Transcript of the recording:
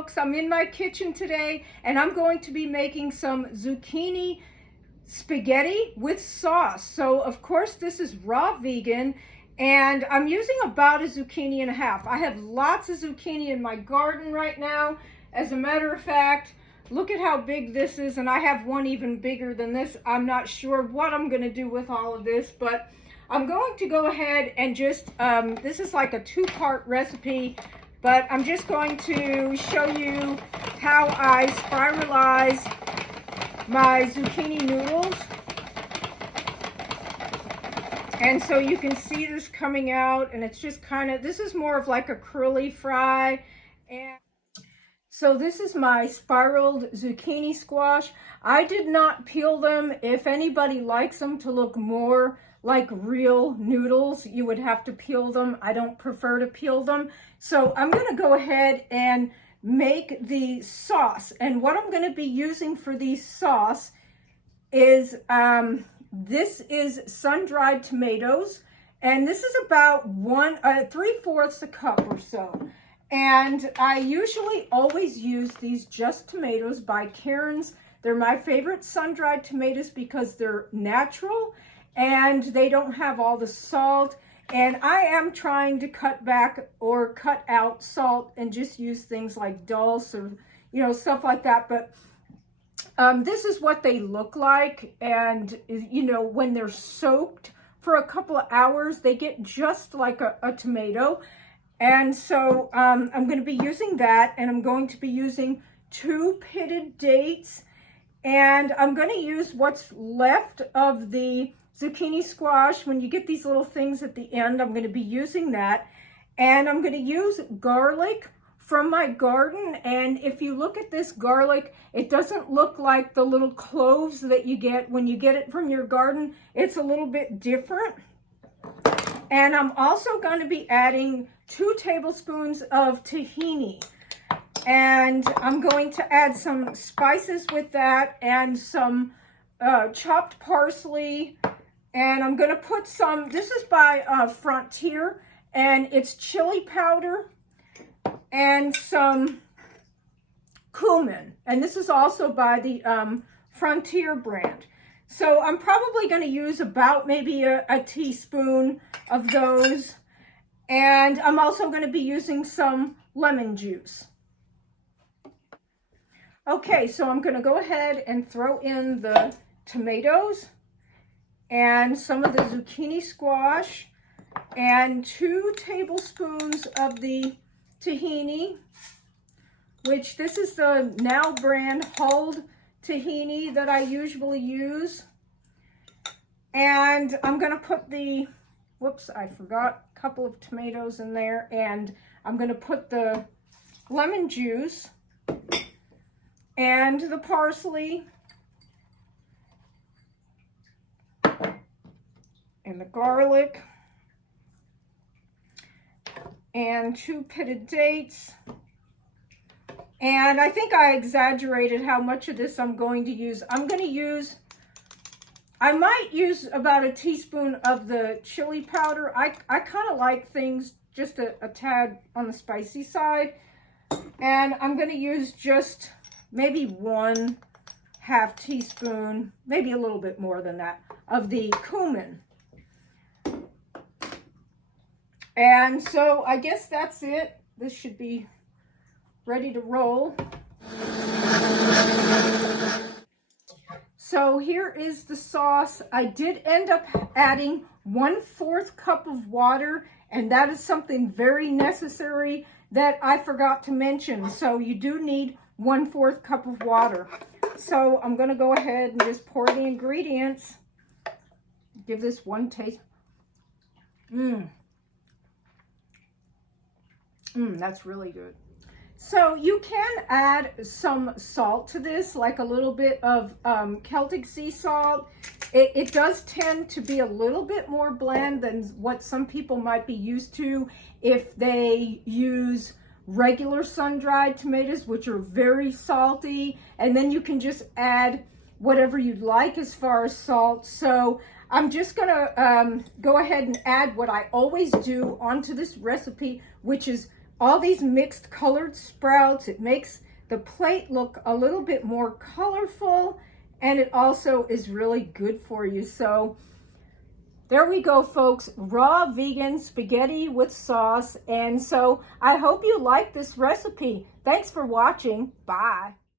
folks, I'm in my kitchen today and I'm going to be making some zucchini spaghetti with sauce. So of course this is raw vegan and I'm using about a zucchini and a half. I have lots of zucchini in my garden right now. As a matter of fact, look at how big this is, and I have one even bigger than this. I'm not sure what I'm going to do with all of this, but I'm going to go ahead and just, this is like a two-part recipe, but I'm just going to show you how I spiralize my zucchini noodles. And so you can see this coming out, and it's just kind of, this is more of like a curly fry. And so this is my spiraled zucchini squash. I did not peel them. If anybody likes them to look more like real noodles, you would have to peel them. I don't prefer to peel them. So I'm going to go ahead and make the sauce. And what I'm going to be using for the sauce is, this is sun-dried tomatoes. And this is about 3/4 a cup or so. And I usually always use these Just Tomatoes by Karen's. They're my favorite sun-dried tomatoes because they're natural and they don't have all the salt. And I am trying to cut back or cut out salt and just use things like dulse or, you know, stuff like that. But this is what they look like. And, you know, when they're soaked for a couple of hours, they get just like a tomato. And so I'm going to be using that, and I'm going to be using 2 pitted dates, and I'm going to use what's left of the zucchini squash. When you get these little things at the end, I'm going to be using that, and I'm going to use garlic from my garden. And if you look at this garlic, it doesn't look like the little cloves that you get when you get it from your garden. It's a little bit different. And I'm also going to be adding 2 tablespoons of tahini. And I'm going to add some spices with that and some chopped parsley. And I'm going to put some, this is by Frontier, and it's chili powder and some cumin. And this is also by the Frontier brand. So I'm probably going to use about maybe a teaspoon of those. And I'm also going to be using some lemon juice. Okay, so I'm going to go ahead and throw in the tomatoes and some of the zucchini squash and 2 tablespoons of the tahini, which this is the Now brand hulled tahini that I usually use. And I'm going to put the, whoops, I forgot a couple of tomatoes in there, and I'm going to put the lemon juice and the parsley and the garlic and 2 pitted dates. And I think I exaggerated how much of this I'm going to use. I might use about a teaspoon of the chili powder. I kind of like things just a tad on the spicy side. And I'm going to use just maybe 1/2 teaspoon, maybe a little bit more than that, of the cumin. And so I guess that's it. This should be ready to roll. So here is the sauce. I did end up adding 1/4 cup of water, and that is something very necessary that I forgot to mention. So you do need 1/4 cup of water. So I'm going to go ahead and just pour the ingredients. Give this one taste. That's really good. So you can add some salt to this, like a little bit of Celtic sea salt. It does tend to be a little bit more bland than what some people might be used to if they use regular sun-dried tomatoes, which are very salty. And then you can just add whatever you'd like as far as salt. So I'm just gonna go ahead and add what I always do onto this recipe, which is all these mixed colored sprouts. It makes the plate look a little bit more colorful, and it also is really good for you. So there we go, folks. Raw vegan spaghetti with sauce. And so I hope you like this recipe. Thanks for watching. Bye.